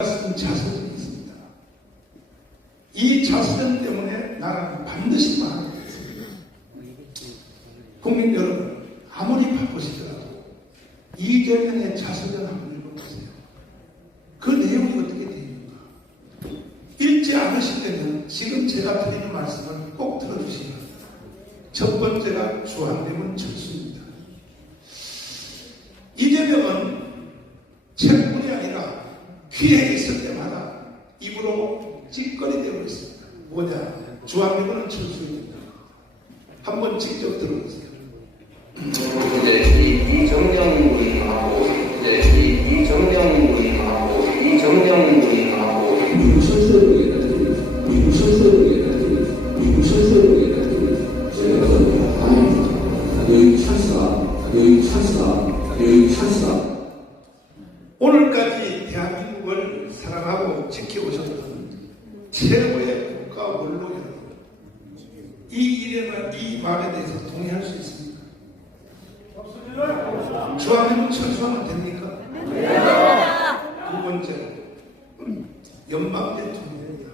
자서전이 있습니다. 이 자서전 때문에 나라는 반드시 망하게 됐습니다. 국민 여러분, 아무리 바쁘시더라도 이재명의 자서전 한번 읽어보세요. 그 내용이 어떻게 됩니까? 읽지 않으실 때는 지금 제가 드리는 말씀을 꼭 들어주시기 바랍니다. 첫 번째가 주한미군 철수입니다. 이재명은 책뿐이 아니라 귀에 있을 때마다 입으로 찌꺼리대고 있습니다. 뭐냐? 주한미군은 철수해야 된다. 한번 직접 들어보세요. 이정명 군하고 이정명 군하고 무슨 소리가 들리지? 무슨 소리가 들리지? 무슨 소리가 들리지? 여기 찬스다. 오늘까지 대한민국을 사랑하고 지켜오셨던 최고의 국가 원로 여러분, 이 말에 대해서 동의할 수 있습니까? 주한미군 철수하면 됩니까? 두 번째, 연방제 통일입니다.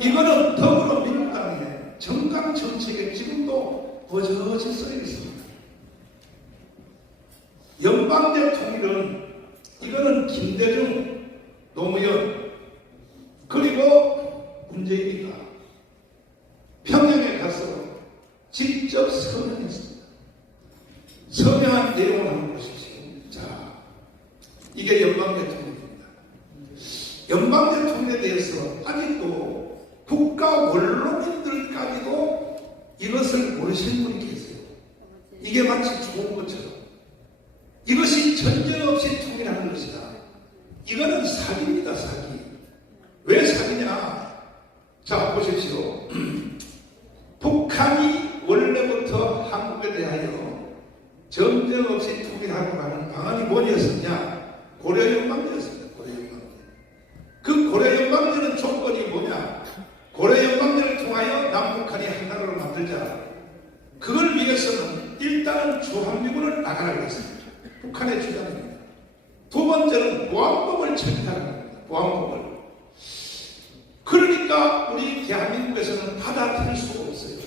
이거는 더불어민주당의 정강 정책에 지금도 버젓이 써 있습니다. 연방제 통일은 이거는 김대중, 노무현, 그리고 문재인이가 평양에 가서 직접 서명했습니다. 서명한 내용을 한번 보십시오. 자, 이게 연방제 통일입니다. 연방제 통일에 대해서 아직도 국가 원로민들까지도 이것을 모르시는 분이 계세요. 이게 마치 좋은 것처럼. 이것이 전쟁 없이 통일하는 것이다. 이거는 사기입니다, 사기. 왜 사기냐? 자, 보십시오. 북한이 원래부터 한국에 대하여 전쟁 없이 통일하고 가는 방안이 뭐였었냐? 고려연방제였습니다. 고려연방제. 그 고려연방제는 조건이 뭐냐? 고려연방제를 통하여 남북한이 하나로 만들자. 그걸 위해서는 일단은 주한미군을 나가라고 했습니다. 북한의 주장입니다. 두 번째는 보안법을 철폐하는 겁니다. 보안법을. 그러니까 우리 대한민국에서는 받아들일 수가 없어요.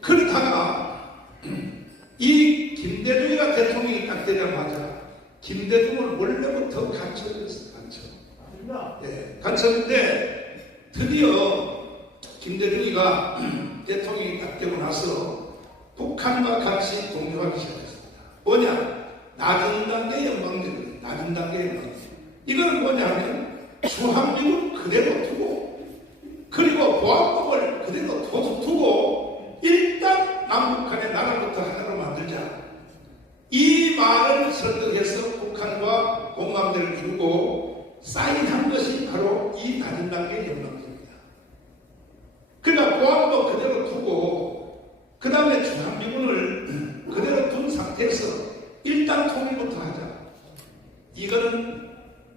그러다가 이 김대중이가 대통령이 딱 되자마자 김대중을 원래부터 간첩했어요. 간첩. 네, 간첩인데 드디어 김대중이가 대통령이 딱 되고 나서 북한과 같이 동조하기 시작했습니다. 뭐냐? 낮은 단계 연방제입니다. 낮은 단계 연방제. 이건 뭐냐 하면 주한미군 그대로 두고 그리고 보안법을 그대로 두고 일단 남북한의 나라부터 하나로 만들자. 이 말을 설득해서 북한과 공감대를 이루고 사인한 것이 바로 이 낮은 단계 연방제입니다. 그러니까 보안법 그대로 두고 그 다음에 주한미군을 그대로 둔 상태에서 일단 통일부터 하자. 이거는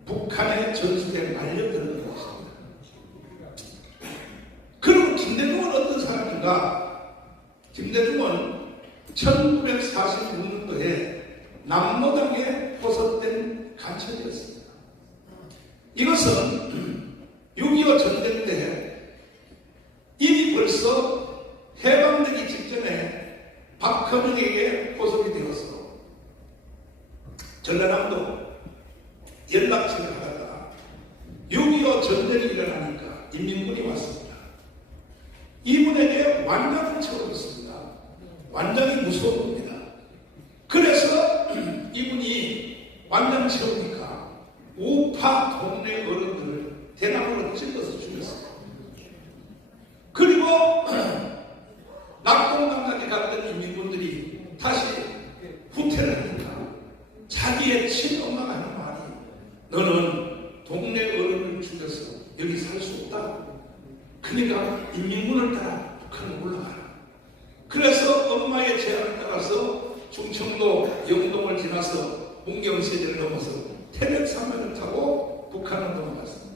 북한의 전술에 말려드는 것입니다. 그리고 김대중은 어떤 사람인가? 김대중은 1946년도에 남로당에 포섭된 간첩이었습니다. 이것은 6.25 전쟁 때 이미 벌써 해방되기 직전에 박헌영에게 포섭이 되어서 전라남도 연락처를 하다가 6.25 전쟁이 일어나니까 인민군이 왔습니다. 이분에게 완장을 채워줬습니다. 완장이 무서운 겁니다. 그래서 이분이 완장 채우니까 우파 동네 어른들을 대나무로 찔러서 죽였어요. 그리고 낙동강까지 갔던 인민군들이 다시 후퇴를 하니까 자기의 친엄마가 하는 말이 너는 동네 어른을 죽여서 여기 살 수 없다. 그러니까 인민군을 따라 북한을 올라가라. 그래서 엄마의 제안을 따라서 충청도 영동을 지나서 문경세제를 넘어서 태백산맥을 타고 북한을 넘어갔습니다.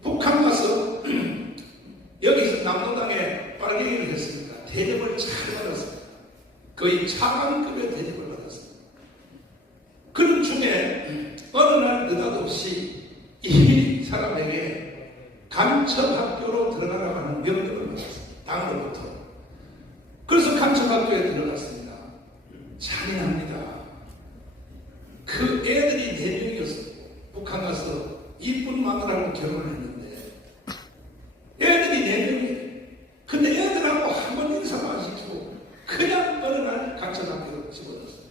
북한 가서 여기서 남로당에 빨갱이를 했으니까 대접을 잘 받았습니다. 거의 차관급의 대접을 받았습니다. 그런 중에 어느 날 느닷없이 이 사람에게 간첩학교로 들어가라고 하는 명령을 받았습니다. 당으로부터. 그래서 간첩학교에 들어갔습니다. 잔인합니다. 그 애들이 4명이었어요. 북한 가서 이쁜 마누라하고 결혼을 했는데 애들이 4명이에요. 근데 애들하고 한 번 인사도 안 시키고 그냥 어느 날 간첩학교로 집어넣었어요.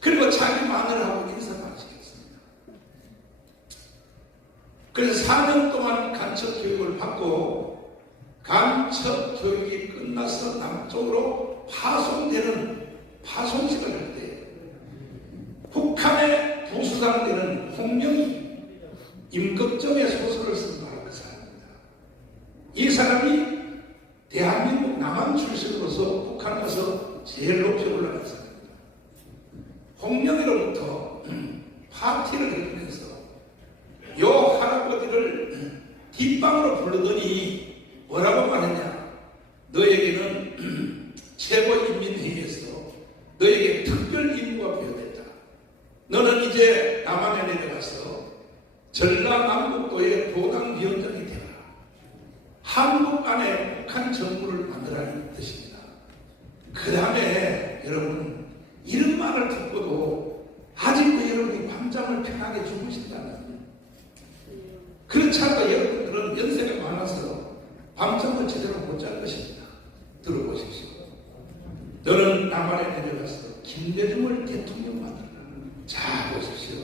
그리고 자기 마누라하고 인사도 안 시켰습니다. 그래서 4년 동안 간첩 교육을 받고 간첩 교육이 끝나서 남쪽으로 파송되는 파송식을 할 때 북한의 부수장되는 홍명이 임꺽정의 소설을 쓴 바로 그 사람입니다. 이 사람이 대한민국 남한 출신으로서 북한 가서 제일 높이 올라간 사람입니다. 홍명이로부터 파티를 해주면서 요 할아버지를 뒷방으로 부르더니 뭐라고 말했냐? 너에게는 최고인민회의에서 너에게 특별 임무가 부여됐다. 너는 이제 남한에 내려가서 전라남북도의 도당위원장이 되라. 한국 안에 북한 정부를 만들라는 뜻입니다. 그 다음에 여러분 이런 말을 듣고도 아직도 여러분이 밤잠을 편하게 주무신다면 그렇지 않고 여러분들은 연세가 많아서 밤잠을 제대로 못 잘 것입니다. 들어보십시오. 너는 남한에 내려가서 김대중을 대통령 만들라. 자 보십시오.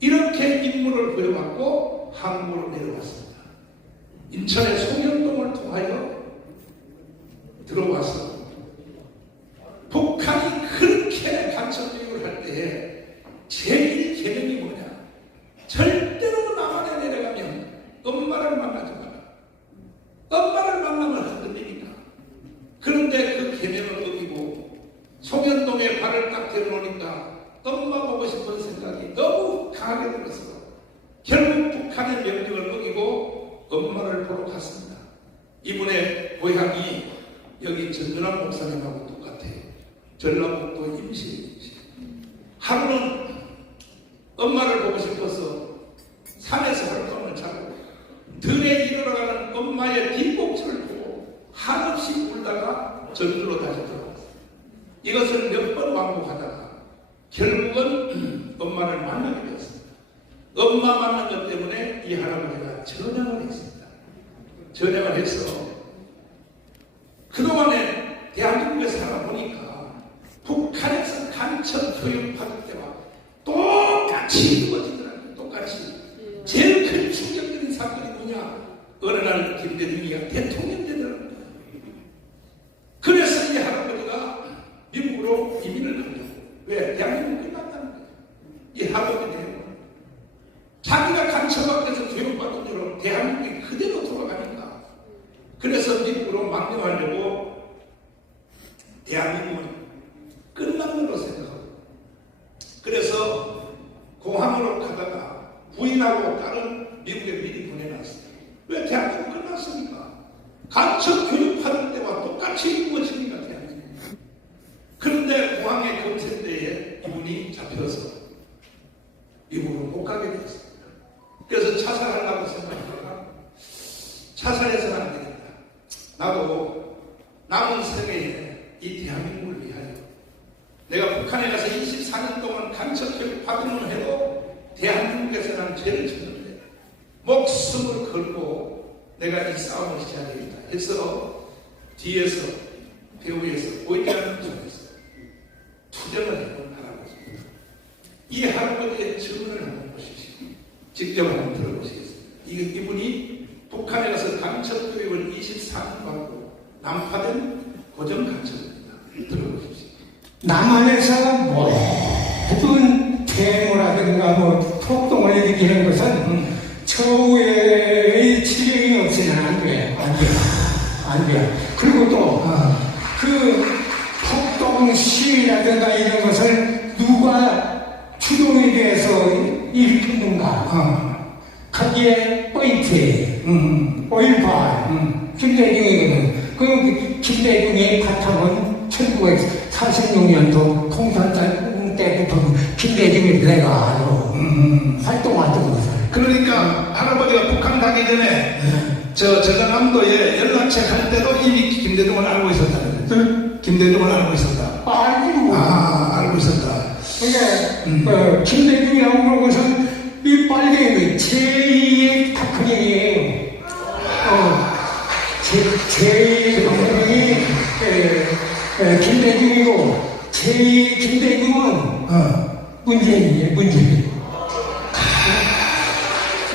이렇게 임무를 부여받고 한국으로 내려왔습니다. 인천의 송현동을 통하여 들어와서 북한이 그렇게 간첩교육을 할 때에 제1 개념이 뭐냐? 절대로 남한에 내려가면 엄마를 만나지 마라. 엄마를 만나면 흔들리니까. 그런데 그 개념을 어기고 송현동에 발을 딱 대놓으니까 엄마 보고 싶은 생각이 너무 강하게 들어서 결국 북한의 명령을 어기고 엄마를 보러 갔습니다. 이분의 고향이 여기 전준환 목사님하고 똑같아요. 전라북도 임시. 하루는 엄마를 보고 싶어서 산에서 활동을 자고 들에 일어나가는 엄마의 뒷목줄을 보고 한없이 울다가 전주로 다시 돌아왔어요. 이것을 몇 번 반복하다가 결국은 엄마를 만나게 되었습니다. 엄마 만난 것 때문에 이 할아버지가 전향을 했습니다. 전향을 해서 그동안에 대한민국에 살아보니까 북한에서 간첩 교육 받을 때와 똑같이 이루어지더라고요. 똑같이. 제일 큰 충격적인 사건이 뭐냐? 어느 날 김대중이가 대통령 되더라고요. 그래서 이 할아버지가 미국으로 이민을 가려고. 왜? 대한민국 끝났다는 거예요. 이 할아버지 내용은 자기가 간첩학교에서 교육받은 대로 대한민국이 그대로 돌아가니까 그래서 미국으로 망명하려고 대한민국은 끝난 걸로 생각하고 그래서 공항으로 가다가 부인하고 다른 미국에 미리 보내놨어요. 왜? 대한민국 끝났으니까. 간첩 교육하는 때와 똑같이 이루어지니까 대한민국. 그런데 공항의 검색대에 이분이 잡혀서 미국으로 못 가게 되었습니다. 그래서 자살하려고 생각하다가 자살해서는 안 되겠다. 나도 남은 생애에 이 대한민국을 위하여 내가 북한에 가서 24년 동안 간첩 교육 받으면 해도 대한민국에서는 죄를 짓는데 목숨을 걸고 내가 이 싸움을 시켜야 되겠다 해서 뒤에서 배후에서 보이지 않는 쪽에서 투쟁을 해본 할아버지입니다. 이 할아버지의 증언을 한번 보십시오. 직접 한번 들어보시겠습니다. 이분이 북한에 가서 간첩 교육을 24년 받고 난파된 고정 간첩입니다. 들어보십시오. 남한에서 모든 퇴모라든가 폭동을 일으키는 것은 처우의 치료이 없이는 안 돼. 그리고 또 그 폭동 시위라든가 이런 것을 누가 주동에 대해서 일으켰는가? 거기에 포인트, 오일발, 김대중이거든. 그 김대중의 바탕은 1946년도 공산당 때부터 김대중이 내가 활동을 그러니까 할아버지가 북한 가기 전에 저 전라남도에 연락책 할 때도 이미 김대중을 알고 있었다는 거죠. 김대중을 알고 있었다. 알지 뭐. 알고 있었다. 그러니까 김대중이라고 그런 것은 이 빨갱이 제2의 탁훈이에요. 제2의 탁훈이 김대중이고 제2의 김대중은 문재인이에요.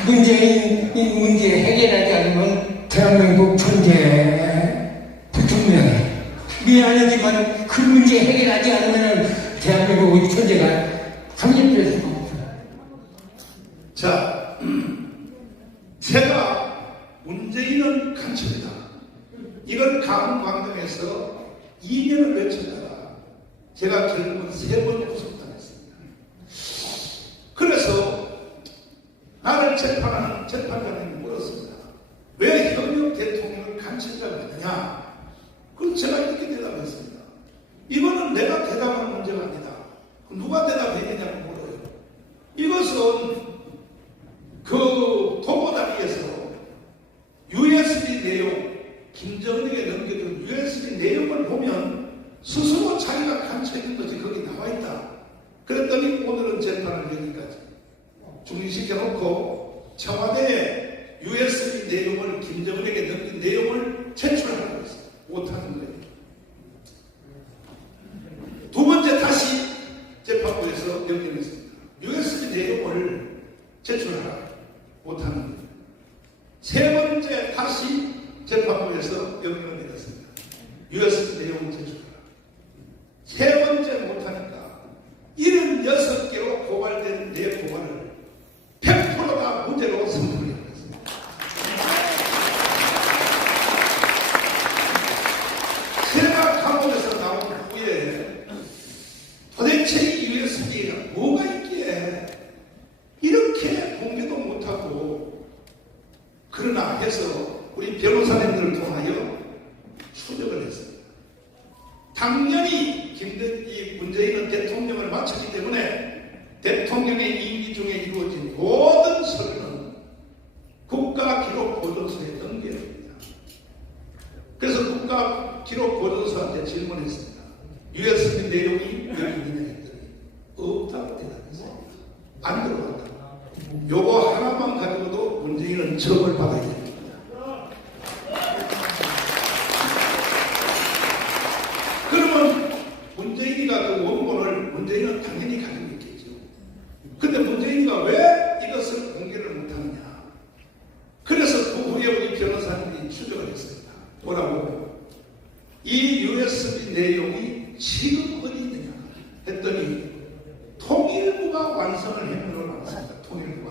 문재인 문제 해결하지 않으면 대한민국 존재 불투명해. 미안하지만 그 문제 해결하지 않으면 대한민국의 존재가 확립될 수가 없어요. 자, 제가 문재인은 간첩이다. 이걸 강원광장에서 2년을 외쳤다가 제가 결국은 3번 구속당했습니다. 그래서 나를 재판하는 재판장님이 물었습니다. 왜 현역 대통령을 간첩이라고 했느냐? 그럼 제가 이렇게 대답했습니다. 이거는 내가 대답하는 문제가 아니다. 누가 대답했느냐고 물어요. 이것은 그 도보다리에서 USB 내용, 김정은에게 넘겨준 USB 내용을 보면 스스로 자기가 간첩인 것이 거기 나와 있다. 그랬더니 오늘은 재판을 여기까지 중지시켜놓고 청와대에 USB 내용을 김정은에게 넘긴 내용을 제출하라고 했어요. 못하는 거예요. 두 번째 다시 재판부에서 명령했습니다. USB 내용을 제출하라. 못하는 거예요. 세 번째 다시 재판부에서 명령을 내렸습니다. USB 내용을 제출하라. 세 번째 못하니까 76개로 고발된 내 고발을 100%가 무죄로 선포했습니다. 제가 감옥에서 나온 후에 도대체 이 USB가 뭐가 있기에 이렇게 공개도 못하고 그러나 해서 우리 변호사님들을 통하여 추적을 했습니다. 당연히 이 문재인은 대통령을 마쳤기 때문에 대통령의 임기 중에 이루어진 모든 서류는 국가기록보존소에 넘겨야 됩니다. 그래서 국가기록보존소한테 질문했습니다. USB 내용이 여기 있느냐 했더니 없다고 대답했어요. 안 들어갔다. 요거 하나만 가지고도 문재인은 처벌 받아야 됩니다. 그러면 문재인이가 그 원본을 문재인은 당연히 가지고 있겠죠. 근데 문재인이가 왜 이것을 공개를 못하느냐. 그래서 그 후에 우리 변호사님이 추적을 했습니다. 뭐라고? 이 USB 내용이 지금 어디 있느냐 했더니 통일부가 완성을 해놓으러 나왔습니다. 통일부가.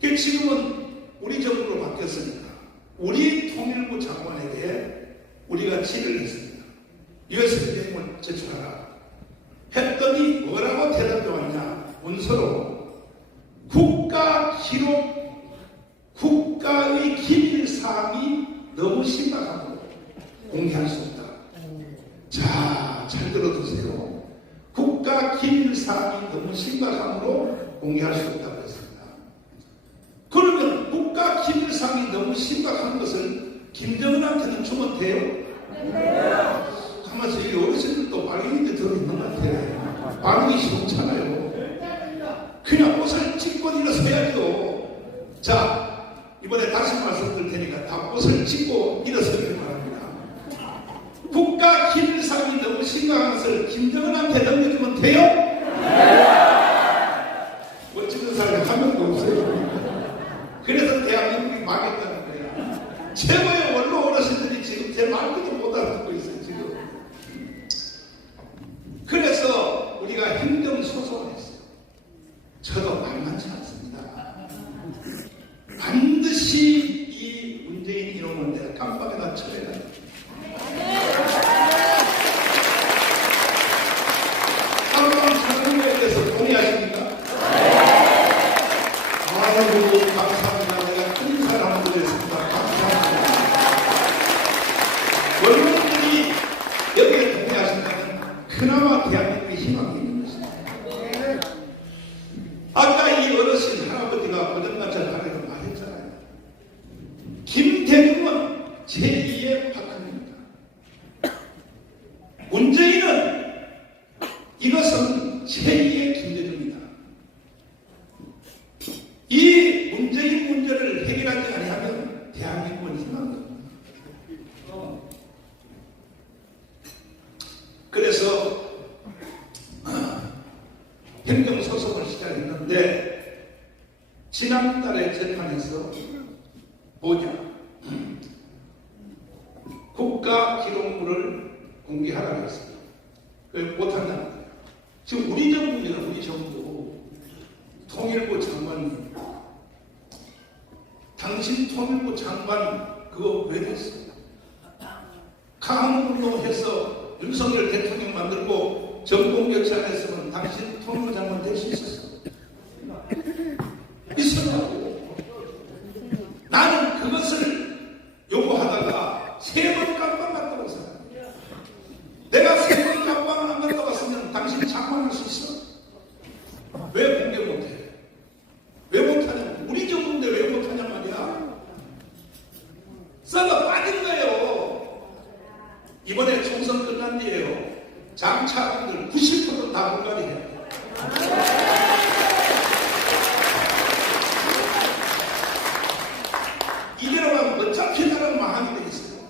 지금은 우리 정부로 바뀌었으니까 우리 통일부 장관에게 우리가 질의를 했습니다. USB 내용을 제출하라. 했더니 뭐라고 대답해 왔냐. 문서로 국가의 기밀사항이 너무 심각하고 공개할 수 없다. 자, 잘 들어두세요. 국가 기밀사항이 너무 심각함으로 공개할 수 없다고 했습니다. 그러면 국가 기밀사항이 너무 심각한 것을 김정은한테는 주면 돼요? 가만있어. 이 어르신들도 빨갱이들 들어있는 것 같아요. 반응이 시원찮아요. 그냥 옷을 찢고 일어서야죠. 자, 이번에 다시 말씀드릴 테니까 다 옷을 찢고 일어서기를 바랍니다. 국가 기밀사항이 너무 심각한 것을 김정은한테 넘겨주면 돼요? 멋지는 사람이 한 명도 없어요. 그래서 대한민국이 망했다는 거야. 최고의 원로 어르신들이 지금 제 말도 못 알아듣고 있어요. 지금. 그래서 우리가 행정소송을 했어요. 저도 만만치 않습니다. 반드시 이 문재인 이놈을 내가 깜빡이나 쳐야 돼. 한번 참여에 대해서 동의하십니까? 아이고, 감사합니다. 내가 큰 사람을 드렸습니다. 감사합니다. 원로분들이 여기에 동의하신다면 그나마 대한민국의 희망이 있는 것입니다. 아까 이 어르신 할아버지가 어젠가 지난달에 재판에서 뭐냐? 국가기록물을 공개하라고 했습니다. 왜 못한다는 거예요? 지금 우리 정부입니다. 우리 정부. 통일부 장관님. 당신 통일부 장관 그거 왜 됐어요? 강운동해서 윤석열 대통령 만들고 정권교체 안 했으면 당신 통일부 장관 될 수 있었어. 있었다고. 나는 그것을 요구하다가 3번 깜빡 갔다고 생각합니다. 내가 3번 깜빡을 안 갔다 왔으면 당신 장관할 수 있어? 왜 공개 못해? 왜 못하냐? 우리 정부인데 왜 못하냐 말이야? 썩어 빠진 거예요. 이번에 총선 끝난 뒤에요. 장차관들 90%다 불가리해요. 이대로 가면 어차피 나라는 망하게 돼 있어요.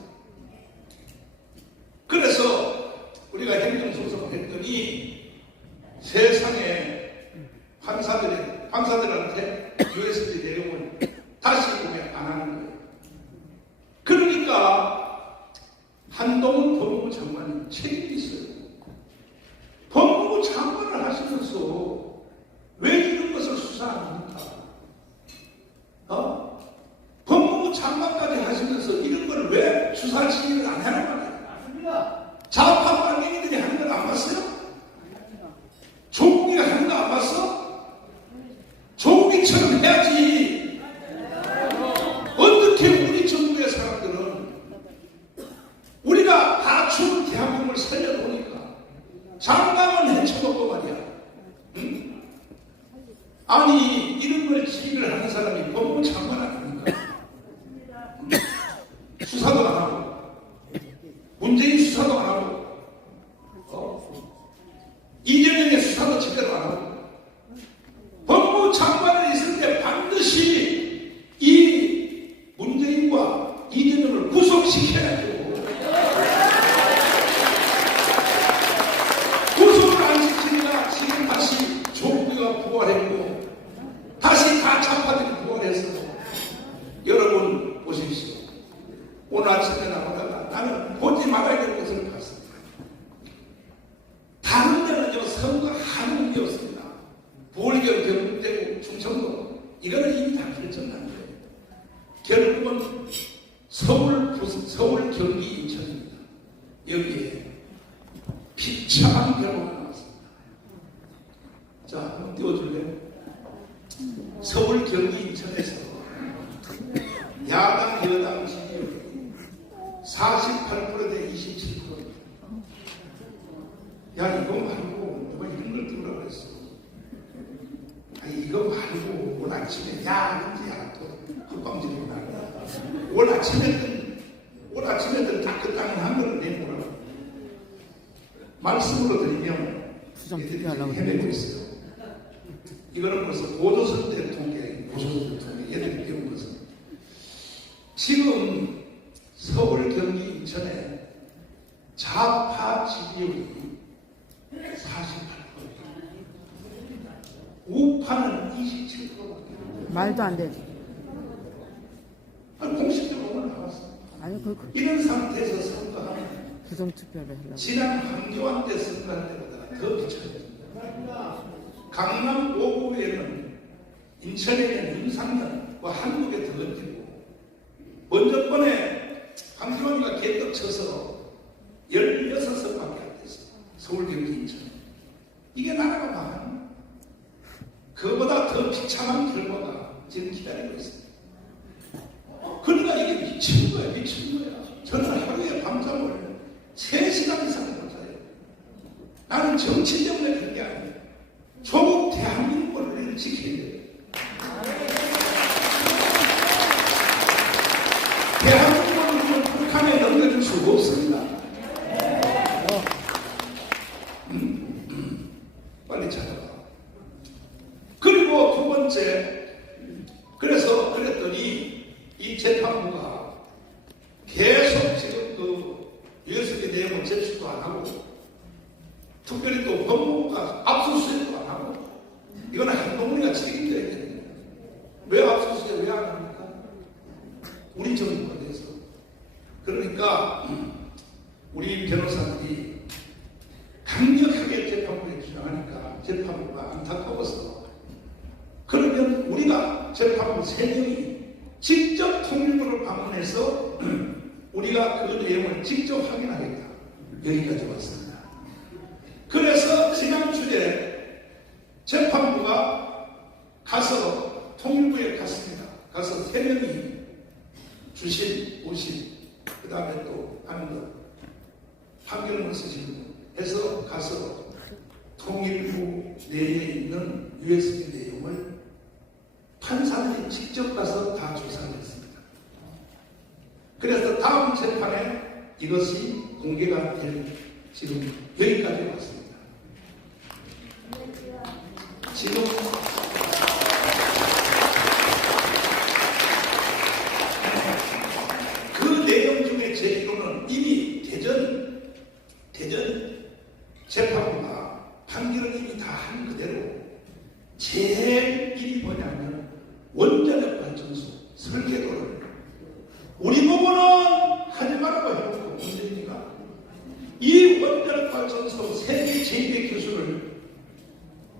그래서 우리가 행정소송을 했더니 세상에 판사들한테 USB 내용을 다시 보면 안 하는 거예요. 그러니까 한동훈 법무부 장관이 책임이 있어요. 법무부 장관을 하시면서 왜 이런 것을 수사 안 합니까? 법무부 장관까지 하시면서 이런 걸 왜 수사 진행을 안 하는 말이에요? 좌파 빨갱이들이 하는 걸 안 봤어요? 조국이가 하는 거 안 봤어? 조국이처럼 해야지. 어떻게 우리 정부의 사람들은 우리가 가축 대한민국을 살려놓으니까 장관을 해쳐먹고 말이야. 응? 아니 이런 걸 지휘를 하는 사람이 법무부 장관 아닙니까? 수사도 안 하고 문재인 수사도 안 하고 이재명의 수사도 제대로 안 하고 법무부 장관이 있을 때 반드시 이 문재인과 이재명을 구속시켜야죠. 구속을 안 시키니까 지금 다시 조국이가 부활했고 다시 다 좌파들이 부활해서 여러분 보십시오. 오늘 아침에 나오다가 나는 보지 말아야 될 것을 봤습니다. 다른 데는요 선거 하는 게 없습니다. 부울경, 경북대구, 충청도 이거는 이미 다 결정난 거예요. 결국은 서울, 경기, 인천입니다. 여기에 비참한 결과가 나왔습니다. 자, 한번 띄워줄래요? 서울, 경기, 인천에서 야당, 여당 지지율이 48%대 27%입니다. 야, 이거 말고 누가 이런 걸 띄우라고 그랬어. 아니, 이거 말고 오늘 아침에 야, 또 헛방지로 나가. 오늘 아침에든 따끈따끈 한 거를 내보라고. 말씀으로 드리면 애들이 헤매고 있어요. 이거는 벌써 고조선 때 통계, 얘들이 배운 것은 지금 서울, 경기, 인천에 좌파 지지율이 48%입니다. 우파는 27%입니다. 말도 안 되지. 공식적으로 나왔어. 아니, 이런 상태에서 선거하면 부정투표를 하려고. 지난 황교안 때 선거할 때보다 더 비춰집니다. 강남 5구에는 인천에는 윤상현과 한국에 더 얹히고 먼저 번에 황교안이가 개떡 쳐서 16석밖에 안 됐어. 서울, 경기, 인천. 이게 나라가 망하는 그보다 더 비참한 결과가 지금 기다리고 있습니다. 그러니까 이게 미친 거야. 저는 하루에 밤잠을 3시간 이상 못 자요. 나는 정치 때문에 그런 게 아니에요. 조국 대한민국을 지켜야 돼요. 대한민국을 북한에 넘겨줄 수가 없습니다. 빨리 찾아봐. 그리고 두 번째, 그랬더니 이 재판부가 계속 지금 그 USB 내용을 제출도 안 하고 특별히 또 법무부가 압수수색도 안 하고 이거는 한동훈이가 책임져야 됩니다. 왜 압수수색 왜 안 합니까? 우리 정부가 돼서. 그러니까 우리 변호사들이 강력하게 재판부에 주장하니까 재판부가 안타까워서, 그러면 우리가 재판부 3명이 직접 통일부를 방문해서 우리가 그 내용을 직접 확인하겠다. 여기까지 왔습니다. 그래서 지난 주에 재판부가 가서 통일부에 갔습니다. 가서 3명이 주심, 오심, 그 다음에 또 하는 것, 판결문 쓰시는 분 해서 가서 통일부 내에 있는 USB 내용을 판사들이 직접 가서 다 조사를 했습니다. 그래서 다음 재판에 이것이 공개가 될 지금 여기까지 왔습니다. 지금 그 내용 중에 제 이론은 이미 대전 재판부가 판결을 이미 다 한 그대로 제일 일이 뭐냐면 원자력 발전소 설계도를 우리 보고는 하지 말라고 해놓고 문제입니다. 이 원자력 발전소 세계 제2의 기술을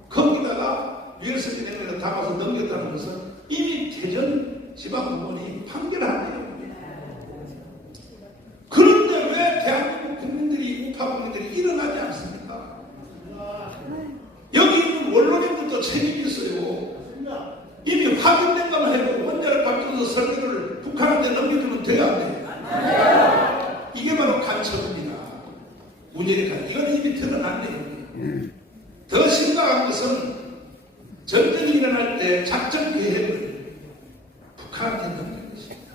거기다가 USB 내용에다 담아서 넘겼다는 것은 이미 대전 지방법원이 판결하네요. 그런데 왜 대한민국 국민들이, 우파 국민들이 일어나지 않습니까? 여기 있는 원로님들도 책임이 있어요. 이미 확인된 것만 해도 원자력 발전소 설계를 북한한테 넘겨주면 돼야 안 돼요? 이게 바로 간첩입니다. 문제니까 이건 이미 드러났네요. 더 심각한 것은 전쟁이 일어날 때 작전 계획을 북한한테 넘긴 것입니다.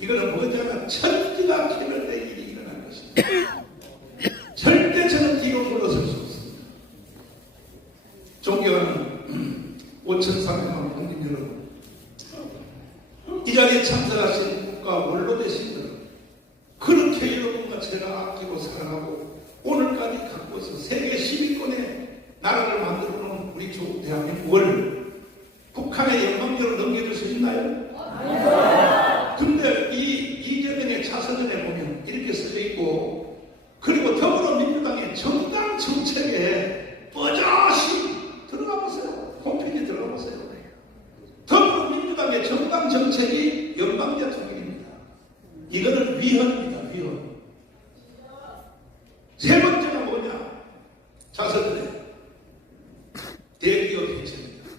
이거는 뭐냐면 천지가 캐널될 일이 일어난 것입니다. 절대 저는 뒤로 물러설 수 없습니다. 존경하는 5,300만 국민 여러분, 이 자리에 참석하신 국가 원로 되신 분은 그렇게 여러분과 제가 아끼고 사랑하고 오늘까지 갖고 있어 세계 10위권의 나라를 만들어 놓은 우리 조국 대한민국을 북한의 영광력으로 넘겨줄 수 있나요? 근데 이재명의 자서전에 보면 이렇게 써져 있고, 그리고 더불어민주당의 정당 정책에 뻗어시 들어가 보세요. 홈페이지 들어가 보세요. 더불어민주당의 정당 정책이 연방 대통령입니다. 이거는 위헌입니다. 위헌. 세 번째가 뭐냐? 자서전에 대기업 해체입니다.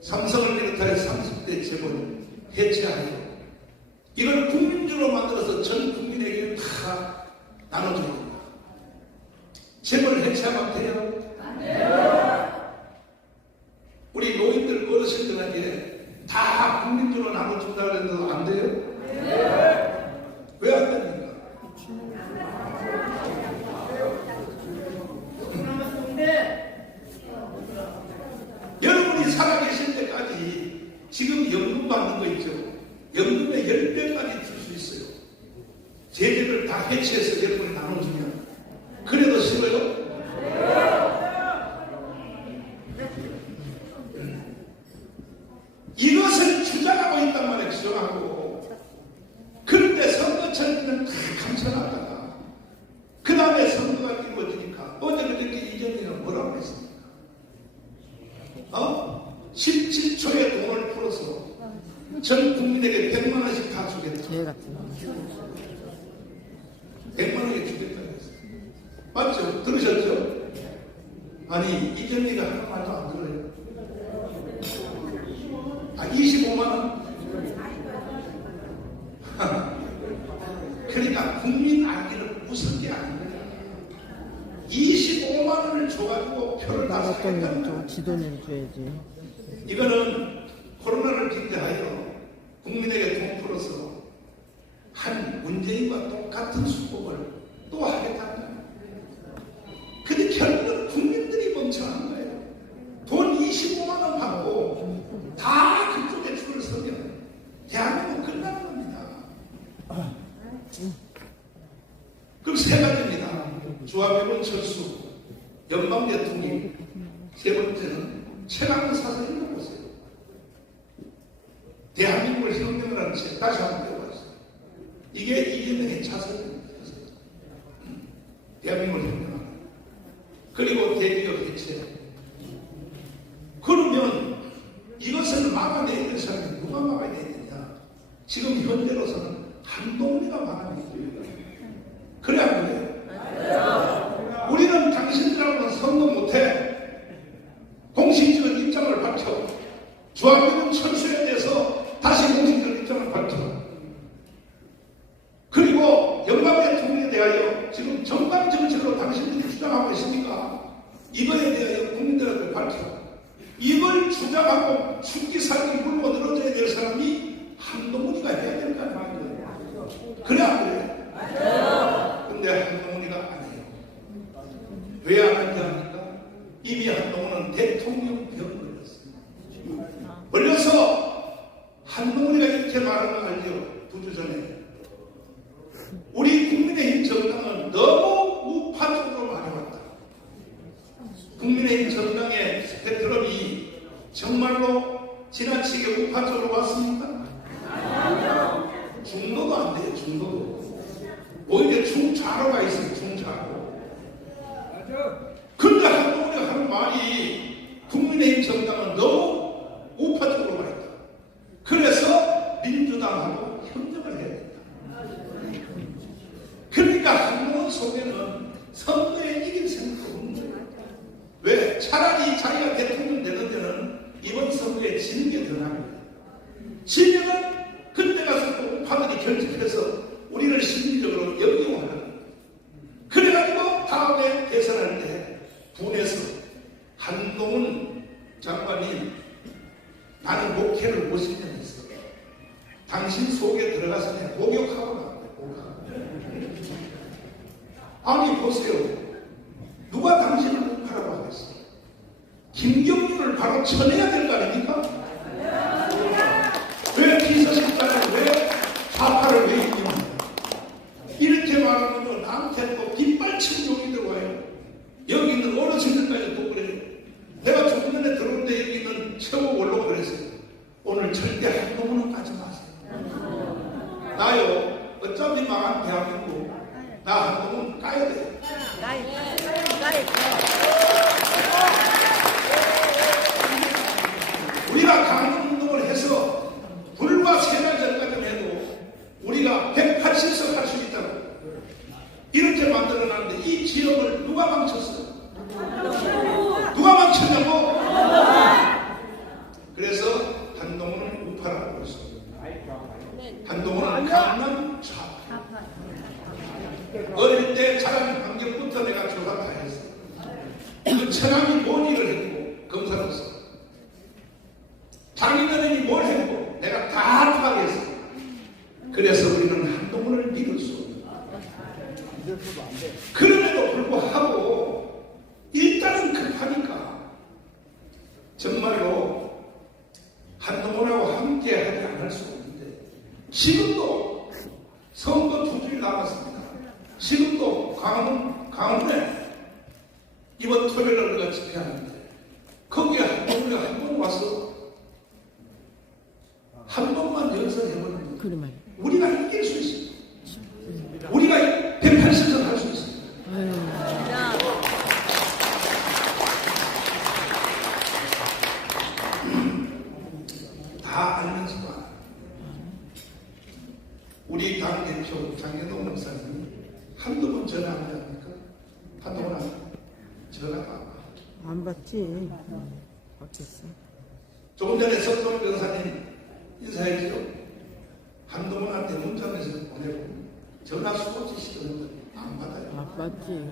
삼성을 비롯하여 30대 재벌을 해체하여 이걸 국민주로 만들어서 전 국민에게 다 나눠줘야 됩니다. 재벌을 해체하면 돼요? 안 돼요. 우리 노인들, 어르신들에게 다 국민주로 나눠준다고 해도 안 돼요? 네. 왜 안 됩니까? 여러분이 살아계실 때까지 지금 연금 받는 거 있죠? 연금의 10배까지 줄 수 있어요. 제재를 다 해체해서 여러분이 나눠주면. 그래도 싫어요? 이것을 주장하고 있단 말이에요. 주장하고. 그런데 선거철에는 다 감춰놨다가 그 다음에 선거가 이루어지니까 어제 그저께 이재명이 뭐라고 했습니까? 17초에 돈을 풀어서 전 국민에게 100만 원씩 다 주겠다. 100만 원에 주겠다고 했어요. 맞죠? 들으셨죠? 아니, 이재명이가 하는 말도 안 들어요. 25만 원? 그러니까 국민 알기를 웃을 게 아닙니다. 25만 원을 줘가지고 표를 다 사겠다는 거예요. 지도 내줘야지. 이거는 코로나를 빗대하여 국민에게 돈 풀어서 한 문재인과 똑같은 수법을 또 하겠다는 거예요. 근데 결국은 국민들이 멍청한 거예요. 돈 25만 원 받고 다 그쪽에 줄을 서면 대한민국 끝나는 겁니다. 그럼 세 가지입니다. 주화병원 철수, 연방 대통령. 세 번째는 최강은 사서 읽어보세요. 대한민국을 혁명이라는 책 다시 한번 배워봤어요. 이게 이재명의 자서전입니다. 대한민국을 혁명하는. 그리고 대기업 해체. 그러면 이것을 막아내야 될 사람이 누가 막아야 되느냐? 지금 현재로서는 한동훈이가 막아내야 됩니다. 그래 안 그래요? 우리는 당신들하고는 선거 못해. 공식적인 입장을 밝혀. 주한미군 철수에 대해서 다시 공식적인 입장을 밝혀. 그리고 영남 대통령에 대하여 지금 정강 정책으로 당신들이 주장하고 있으니까 이거에 대하여 국민들한테 밝혀. 이걸 주장하고 죽기 살기 물고 늘어져야 될 사람이 한동훈이가 해야 될 거 아니에요. 그래 안 그래? 맞아요. 근데 한동훈이가 안 해요. 왜 안 하는지 합니까? 이미 한동훈은 대통령 병 걸렸습니다. 걸려서 한동훈이가 이렇게 말하는 거 알죠? 2주 전에. 우리 국민의힘 정당은 너무 우파적으로 말해왔다. 국민의힘 정당의 스펙트럼이 정말로 지나치게 우파적으로 왔습니까? 중도도 안 돼요. 중도도. 오히려 중좌로가 있어요. 중좌로. 근데 한동훈이가 하는 말이 국민의힘 정당은 너무 우파적으로 말했다. 그래서 민주당하고 협력을 해야 된다. 그러니까 한동훈 속에는 선거에 이길 생각이 없는 거예요. 왜? 차라리 자기가 대통령 되는 데는 이번 선거에 지는 게 더 나은 거예요. 지면은 그때 가서 또 우파들이 결집해서 우리를 심리적으로 역용하는 거예요. 그래가지고 다음에 대선할 때 분해서 한동훈 장관님 나는 목회를 50년 했어. 당신 속에 들어가서 내가 목욕하고 나왔대. 아니 보세요. 누가 당신을 목하라고 하겠어? 김경준을 바로 쳐내야 될 거 아닙니까? 왜 비서실장을 왜 좌파를 왜 인용해요? 이렇게 말하면 나한테 또 뒷발치는 욕이 들어와요. 여기 있는 어르신들까지 또 그래요. 내가 조금 전에 들어올 때 여기 있는 최고 원로 그랬어요. 오늘 절대 한동훈은 가지 마세요. 나요. 어차피 망한 대한민국. 나 한동훈 까야 돼. 우리가 강경운동을 해서 불과 3달 전까지만 해도 우리가 180석 할 수 있다고 이렇게 만들어놨는데 이 지역을 누가 망쳤어요? 누가 망쳤냐고? 그래서 한동훈은 우파라고 그랬어요. 한동훈은 강남 좌파. 어릴 때 자란 환경부터 내가 조사 다 했어. 그 처남이 뭔 일을 했고 검사로서 장인어른이 뭘 했고 내가 다 파악했어. 그래서 우리는 한동훈을 믿을 수 없다. 그럼에도 불구하고 일단은 급하니까 정말로 한동훈하고 함께 하지 않을 수 없는데 지금도 선거 2주일 남았습니다. 지금도 강원에 이번 토요일에 우리가 집회하는데 거기에 한동훈이 한 번 와서 한 번만 연설해보는 거예요. 우리가 이길 수 있어요. 우리가 180선 할 수 있어요. 다 알면서도 우리 당대표 장현동 목사님이 한두 번 전화 안 합니까? 한동훈 안 전화가 안 받지. 어땠어? 조금 전에 석동 변호사님 인사했죠. 한동훈한테 문자 메시지 보내고 전화 수없이 시도했는데 안 받아요. 안 받지.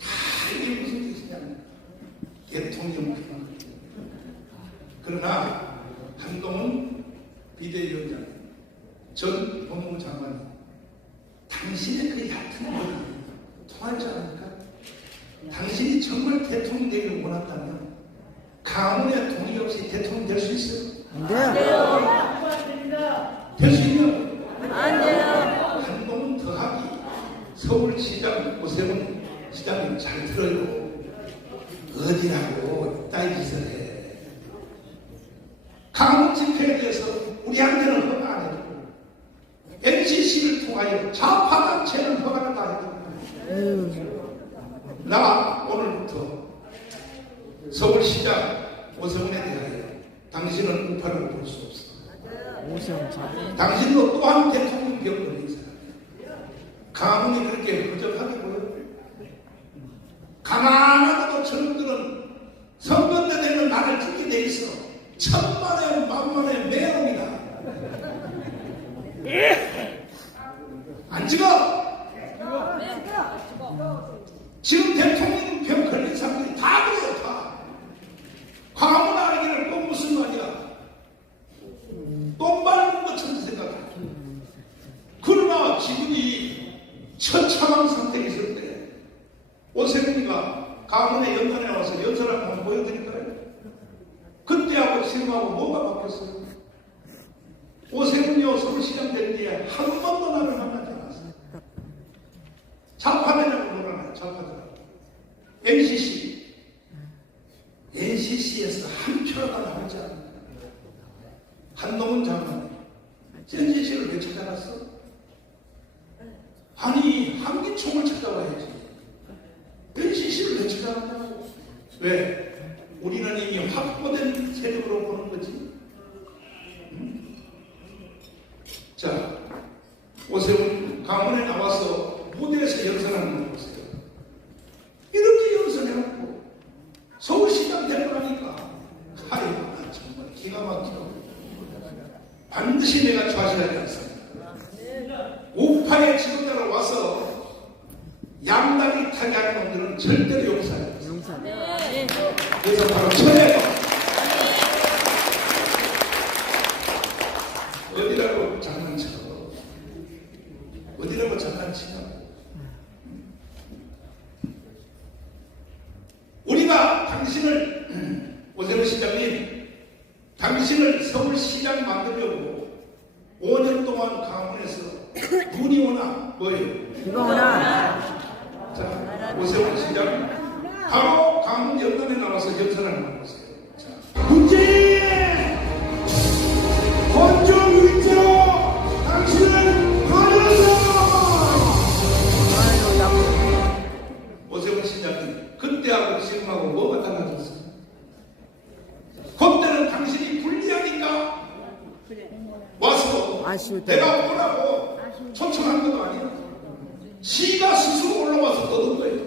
다 이게 무슨 뜻이냐면 대통령 필요한 거죠. 그러나 한동훈 비대위원장 전 법무부 장관이 당신의 그 얕은 머리 통할 줄 아닙니까? 당신이 정말 대통령 되기를 원한다면 강원의 동의 없이 대통령 될 수 있어요? 안 돼요. 될 수 있냐고? 안 돼요. 한동훈 더하기 서울시장 오세훈 시장님 잘 들어요. 어디라고 따위 짓을 해. 강원 집회에 대해서 우리한테는 허가 안 해주고 NCC를 통하여 좌파단체는 허가를 다 해줍니다. 나 오늘부터 서울시장 오세훈에 대하여 당신은 우파를 볼 수 없어. 당신도 또한 대통령 벽 걸린 사람이야. 가문이 그렇게 허접하게 보여? 가만하고도 저놈들은 선거때 되면 나를 죽게 돼 있어. 천만의 만만의 매형이다. 안 찍어? 지금 대통령 벽 걸린 사람들이 다 그래요, 다. 가문 알기를 꼭 무슨 말이야? 똥 밟는 것처럼 생각해. 그러나 지금이 처참한 상태에 있을 때 오세훈이가 가문의 연단에 나와서 연설을 한번 보여드릴까요? 그때하고 지금하고 뭐가 바뀌었어요? 오세훈이요 서울시장 될 때에 한 번도 나를 만나지 않았어요. 좌파되냐고 놀아나요. 좌파더라고. NCC에서 한 표라도 나오지 않았어요. 한동훈 장관이 NCC를 왜 찾아갔어? 아니 한기총을 찾아와야지. NCC를 왜 찾아갔냐고. 왜? 우리는 이미 확보된 세력으로 보는 거지. 응? 자, 오세훈 강원에 나와서 무대에서 연설하는 거 보세요. 이렇게 연설해놓고 서울시장 될 거라니까. 아이고 나 정말 기가 막혀. 반드시 내가 좌절하지 않습니다. 우파의 지도자로 와서 양다리 타게 하는 놈들은 절대로 용서하지 않습니다. 그래서 바로 처해요. 어디라고 장난쳐? 어디라고 장난치냐고. 우리가 당신을 오세훈 시장님 당신을 서울시장 만들려고 5년 동안 강원에서 눈이 오나 뭐예요? 비가 오나. 자, 오세훈 시장 바로 강원 연단에 나와서 연설을 하는 보세요. 문재인 건조 위치로 당신을 가려서 오세훈 시장님 그때하고 지금하고 뭐가 달라졌어요? 그때는 당신이 불리하니까 와서 내가 오라고 초청한 것도 아니야. 시가 스스로 올라와서 떠든 거예요.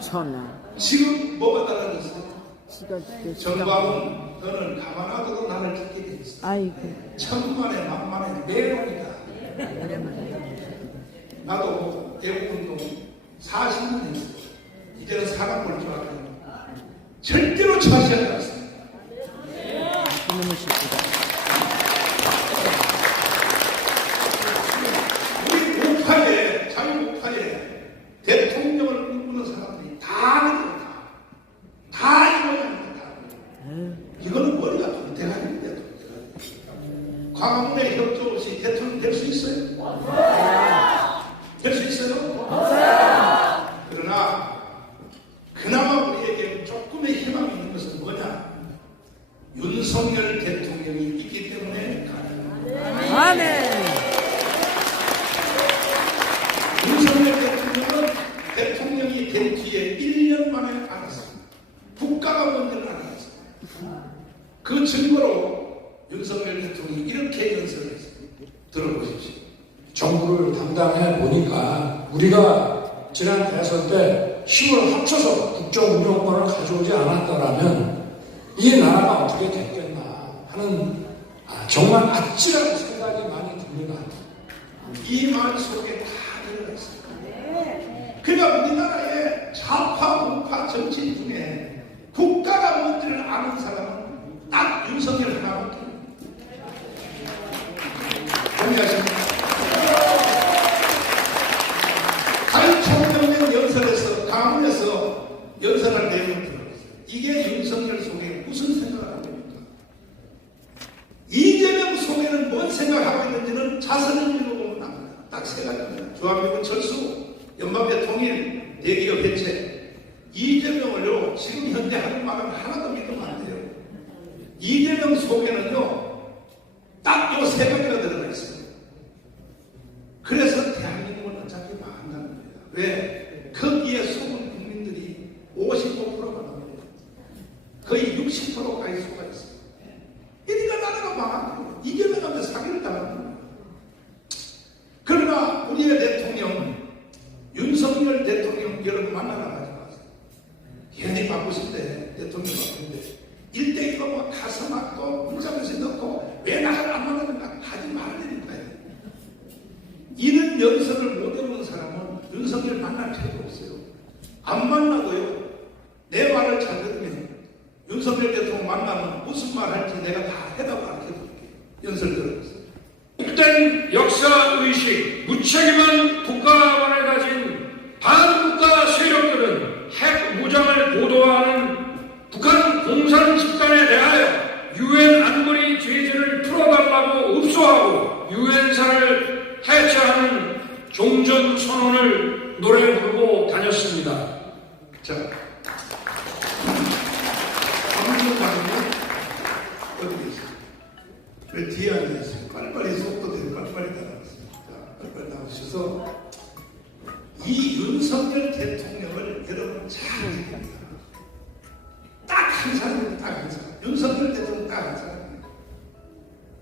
전화. 지금 뭐가 달라졌어요? 시가 정광훈 너는 가만하고도 나를 듣게 돼 있어. 아이고. 천만의 만만의 매력이다. 나도 대부분도 40년 했어. 이제는 사람 볼 줄 알아요. 절대로 차지하지 않습니다. 이놈의 새끼다. 우리 우파에 자유우파에 대통령을 꿈꾸는 사람들이 다 이거야. 이거는 머리가 동태가인데 광화문에 협조 없이 대통령 될 수 있어요? 될 수 있어요? 그러나 그나마 우리에게 조금의 희망이 있는 것은 뭐냐? 윤석열 대통령이 있기 때문에 가능합니다. 아멘. 윤석열 대통령은 대통령이 된 뒤에 1년 만에 알았습니다. 국가가 뭔지를 알았습니다. 그 증거로 윤석열 대통령이 이렇게 연설을 했습니다. 들어보십시오. 정부를 담당해 보니까 우리가 지난 대선 때 힘을 합쳐서 국정운영권을 가져오지 않았더라면 이 나라가 어떻게 됐겠나 하는 정말 아찔한 생각이 많이 듭니다. 이 말 속에 다 들어가 있습니다. 그러니까 우리나라의 좌파, 우파 정치인 중에 국가가 뭔지를 아는 사람은 딱 윤석열 하나밖에 없습니다. 동의하십니까? 자유총명령 연설에서 강원에서 연설할 내용을 들어봤어요. 이게 윤석열 속에 무슨 생각을 하고 있습니까? 이재명 속에는 뭔 생각하고 있는지는 자세히 읽어보면 압니다. 딱 세 가지입니다. 주한미군 철수, 연방대 통일, 대기업 해체. 이재명을요 지금 현재 하는 말은 하나도 믿으면 안 돼요. 이재명 속에는요 딱 요 세 가지가 들어가 있어요. 그래서 대한민국은 어차피 망한다는 거예요. 왜? 거기에 숨은 국민들이 55%가 넘어요. 거의 60%가 갈 수가 있어요. 이니까 나라가 망한 거예요. 이재명한테 사기를 당하는 거예요. 그러나 우리의 대통령 윤석열 대통령 여러분 만나러 가지 마세요. 괜히 바쁘신데 대통령 바쁜데 1대1로 뭐 가서 막또 문장에서 넣고 왜 나를 안 만나는가 하지 말라니까요. 이런 연설을 못 해본 사람은 윤석열 만날 필요가 없어요. 안 만나도요 내 말을 잘 들으면 윤석열 대통령 만나면 무슨 말 할지 내가 다 해답을 알려드릴게요. 연설 들어보세요. 못된 역사의식, 무책임한 국가관을 가진 반국가 세력들은 핵 무장을 보도하는 북한 공산 집단에 대하여 유엔 안보리 제재를 풀어달라고 읍소하고 유엔사를 해체하는 종전선언을 노래 부르고 다녔습니다. 자, 아무튼 말이면 어디 계세요? 왜 뒤에 앉아있어요? 빨리빨리 속도 내고 빨리빨리 따라가세요. 자, 빨리빨리 나오셔서 이 윤석열 대통령을 여러분 잘 알아야 됩니다. 딱 한 사람입니다. 딱 한 사람. 윤석열 대통령